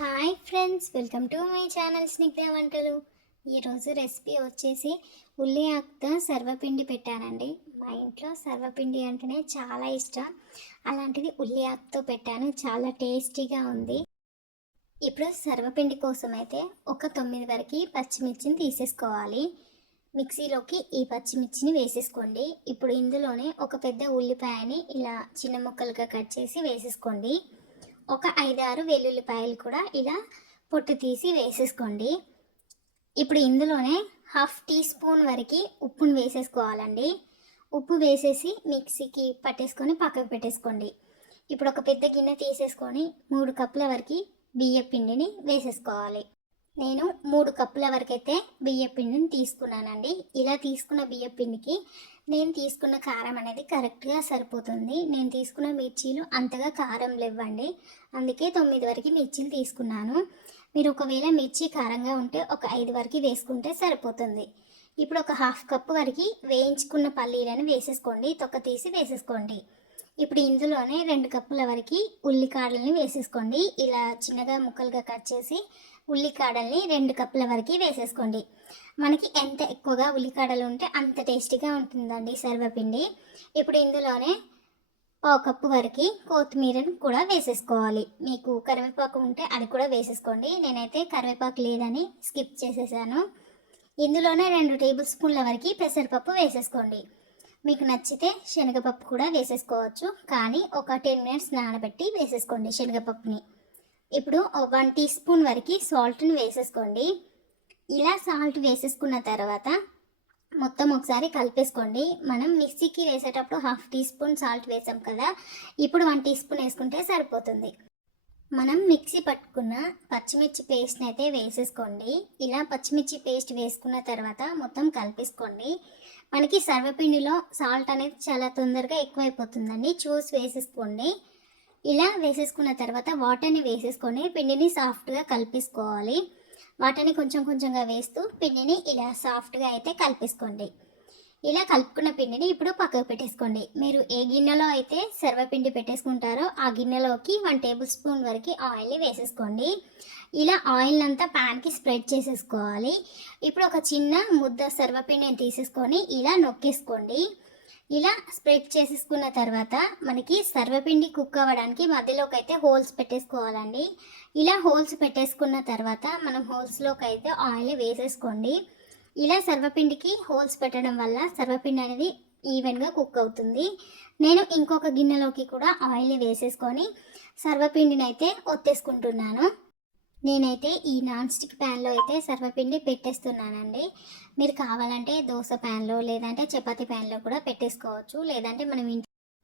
Hi friends, welcome to my channel Snigdha వంటలు. ఈరోజు recipe వచ్చేసి ఉల్లి ఆకుతో సర్వపిండి పెట్టానండి. మా ఇంట్లో సర్వపిండి అంటేనే చాలా ఇష్టం. అలాంటిది ఉల్లి ఆకుతో పెట్టాను, చాలా టేస్టీగా ఉంది. ఇప్పుడు సర్వపిండి కోసం అయితే ఒక 9 వరకు పచ్చిమిర్చిని తీసేసుకోవాలి. మిక్సీలోకి ఈ పచ్చిమిర్చిని వేసేసుకోండి. ఇప్పుడు ఇందులోనే ఒక పెద్ద ఉల్లిపాయని ఇలా చిన్న ముక్కలుగా కట్ చేసి వేసేసుకోండి. ఒక 5-6 వెల్లుల్లిపాయలు కూడా ఇలా పొట్టు తీసి వేసేసుకోండి. ఇప్పుడు ఇందులోనే 1/2 టీ స్పూన్ వరకు ఉప్పును వేసేసుకోవాలండి. ఉప్పు వేసేసి మిక్సీకి పట్టేసుకొని పక్కకు పెట్టేసుకోండి. ఇప్పుడు ఒక పెద్ద గిన్నె తీసేసుకొని 3 కప్పుల వరకు బియ్య పిండిని వేసేసుకోవాలి. నేను 3 కప్పుల వరకు అయితే బియ్య పిండిని తీసుకున్నానండి. ఇలా తీసుకున్న బియ్య పిండికి నేను తీసుకున్న కారం అనేది కరెక్ట్గా సరిపోతుంది. నేను తీసుకున్న మిర్చీలు అంతగా కారం లేవండి, అందుకే 9 వరకు మిర్చీలు తీసుకున్నాను. మీరు ఒకవేళ మిర్చి కారంగా ఉంటే ఒక 5 వరకు వేసుకుంటే సరిపోతుంది. ఇప్పుడు ఒక 1/2 కప్పు వరకు వేయించుకున్న పల్లీలను వేసేసుకోండి, తొక్క తీసి వేసేసుకోండి. ఇప్పుడు ఇందులోనే 2 కప్పుల వరకు ఉల్లికాడల్ని వేసేసుకోండి. ఇలా చిన్నగా ముక్కలుగా కట్ చేసి ఉల్లికాడల్ని 2 కప్పుల వరకు వేసేసుకోండి. మనకి ఎంత ఎక్కువగా ఉల్లికాడలు ఉంటే అంత టేస్టీగా ఉంటుందండి సర్వపిండి. ఇప్పుడు ఇందులోనే 1/2 కప్పు వరకు కొత్తిమీరను కూడా వేసేసుకోవాలి. మీకు కరివేపాకు ఉంటే అది కూడా వేసేసుకోండి. నేనైతే కరివేపాకు లేదని స్కిప్ చేసేసాను. ఇందులోనే 2 టేబుల్ స్పూన్ల వరకు పెసరపప్పు వేసేసుకోండి. మీకు నచ్చితే శనగపప్పు కూడా వేసేసుకోవచ్చు, కానీ ఒక 10 మినిట్స్ నానబెట్టి వేసేసుకోండి శనగపప్పుని. ఇప్పుడు 1 టీ స్పూన్ వరకు సాల్ట్ని వేసేసుకోండి. ఇలా సాల్ట్ వేసేసుకున్న తర్వాత మొత్తం ఒకసారి కలిపేసుకోండి. మనం మిక్సీకి వేసేటప్పుడు 1/2 టీ స్పూన్ సాల్ట్ వేసాం కదా, ఇప్పుడు 1 టీ స్పూన్ వేసుకుంటే సరిపోతుంది. మనం మిక్సీ పట్టుకున్న పచ్చిమిర్చి పేస్ట్ని అయితే వేసేసుకోండి. ఇలా పచ్చిమిర్చి పేస్ట్ వేసుకున్న తర్వాత మొత్తం కలిపేసుకోండి. మనకి సర్వపిండిలో సాల్ట్ అనేది చాలా తొందరగా ఎక్కువైపోతుందండి, చూసి వేసేసుకోండి. ఇలా వేసేసుకున్న తర్వాత వాటర్ని వేసేసుకొని పిండిని సాఫ్ట్గా కలిపేసుకోవాలి. వాటర్ని కొంచెం కొంచెంగా వేస్తూ పిండిని ఇలా సాఫ్ట్గా అయితే కలిపేసుకోండి. ఇలా కలుపుకున్న పిండిని ఇప్పుడు పక్కకు పెట్టేసుకోండి. మీరు ఏ గిన్నెలో అయితే సర్వపిండి పెట్టేసుకుంటారో ఆ గిన్నెలోకి 1 టేబుల్ స్పూన్ వరకు ఆయిల్ని వేసేసుకోండి. ఇలా ఆయిల్ అంతా ప్యాన్కి స్ప్రెడ్ చేసేసుకోవాలి. ఇప్పుడు ఒక చిన్న ముద్ద సర్వపిండిని తీసేసుకొని ఇలా నొక్కేసుకోండి. ఇలా స్ప్రెడ్ చేసేసుకున్న తర్వాత మనకి సర్వపిండి కుక్ అవ్వడానికి మధ్యలోకి అయితే హోల్స్ పెట్టేసుకోవాలండి. ఇలా హోల్స్ పెట్టేసుకున్న తర్వాత మనం హోల్స్లోకి అయితే ఆయిల్ వేసేసుకోండి. ఇలా సర్వపిండికి హోల్స్ పెట్టడం వల్ల సర్వపిండి అనేది ఈవెన్గా కుక్ అవుతుంది. నేను ఇంకొక గిన్నెలోకి కూడా ఆయిల్ వేసేసుకొని సర్వపిండిని అయితే ఒత్తేసుకుంటున్నాను. నేనైతే ఈ నాన్ స్టిక్ ప్యాన్లో అయితే సర్వపిండి పెట్టేస్తున్నానండి. మీరు కావాలంటే దోశ ప్యాన్లో లేదంటే చపాతీ ప్యాన్లో కూడా పెట్టేసుకోవచ్చు, లేదంటే మనం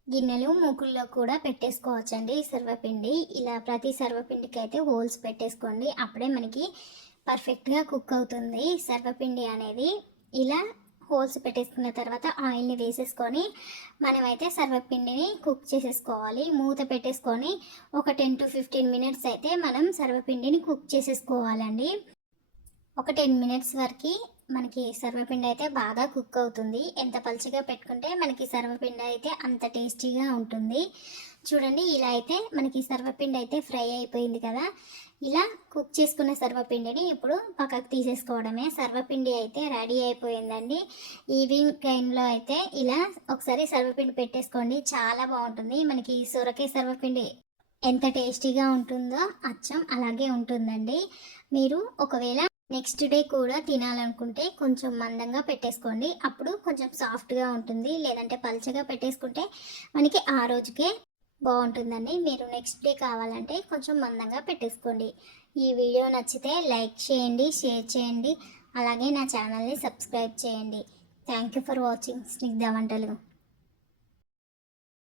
గిన్నెలు మూకుల్లో కూడా పెట్టేసుకోవచ్చండి సర్వపిండి. ఇలా ప్రతి సర్వపిండికి అయితే హోల్స్ పెట్టేసుకోండి, అప్పుడే మనకి పర్ఫెక్ట్గా కుక్ అవుతుంది సర్వపిండి అనేది. ఇలా హోల్స్ పెట్టేసుకున్న తర్వాత ఆయిల్ని వేసేసుకొని మనమైతే సర్వపిండిని కుక్ చేసేసుకోవాలి. మూత పెట్టేసుకొని ఒక 10 to 15 మినిట్స్ అయితే మనం సర్వపిండిని కుక్ చేసేసుకోవాలండి. ఒక 10 మినిట్స్ వరకు మనకి సర్వపిండి అయితే బాగా కుక్ అవుతుంది. ఎంత పలుచగా పెట్టుకుంటే మనకి సర్వపిండి అయితే అంత టేస్టీగా ఉంటుంది. చూడండి, ఇలా అయితే మనకి సర్వపిండి అయితే ఫ్రై అయిపోయింది కదా. ఇలా కుక్ చేసుకున్న సర్వపిండిని ఇప్పుడు పక్కకు తీసేసుకోవడమే. సర్వపిండి అయితే రెడీ అయిపోయిందండి. ఈవినింగ్ టైంలో అయితే ఇలా ఒకసారి సర్వపిండి పెట్టేసుకోండి, చాలా బాగుంటుంది. మనకి సొరకాయ సర్వపిండి ఎంత టేస్టీగా ఉంటుందో అచ్చం అలాగే ఉంటుందండి. మీరు ఒకవేళ నెక్స్ట్ డే కూడా తినాలనుకుంటే కొంచెం మందంగా పెట్టేసుకోండి, అప్పుడు కొంచెం సాఫ్ట్గా ఉంటుంది. లేదంటే పల్చగా పెట్టేసుకుంటే మనకి ఆ రోజుకే బాగుంటుందండి. మీరు నెక్స్ట్ డే కావాలంటే కొంచెం మందంగా పెట్టేసుకోండి. ఈ వీడియో నచ్చితే లైక్ చేయండి, షేర్ చేయండి, అలాగే నా ఛానల్ని సబ్స్క్రైబ్ చేయండి. Thank you for watching Snigdha వంటలు.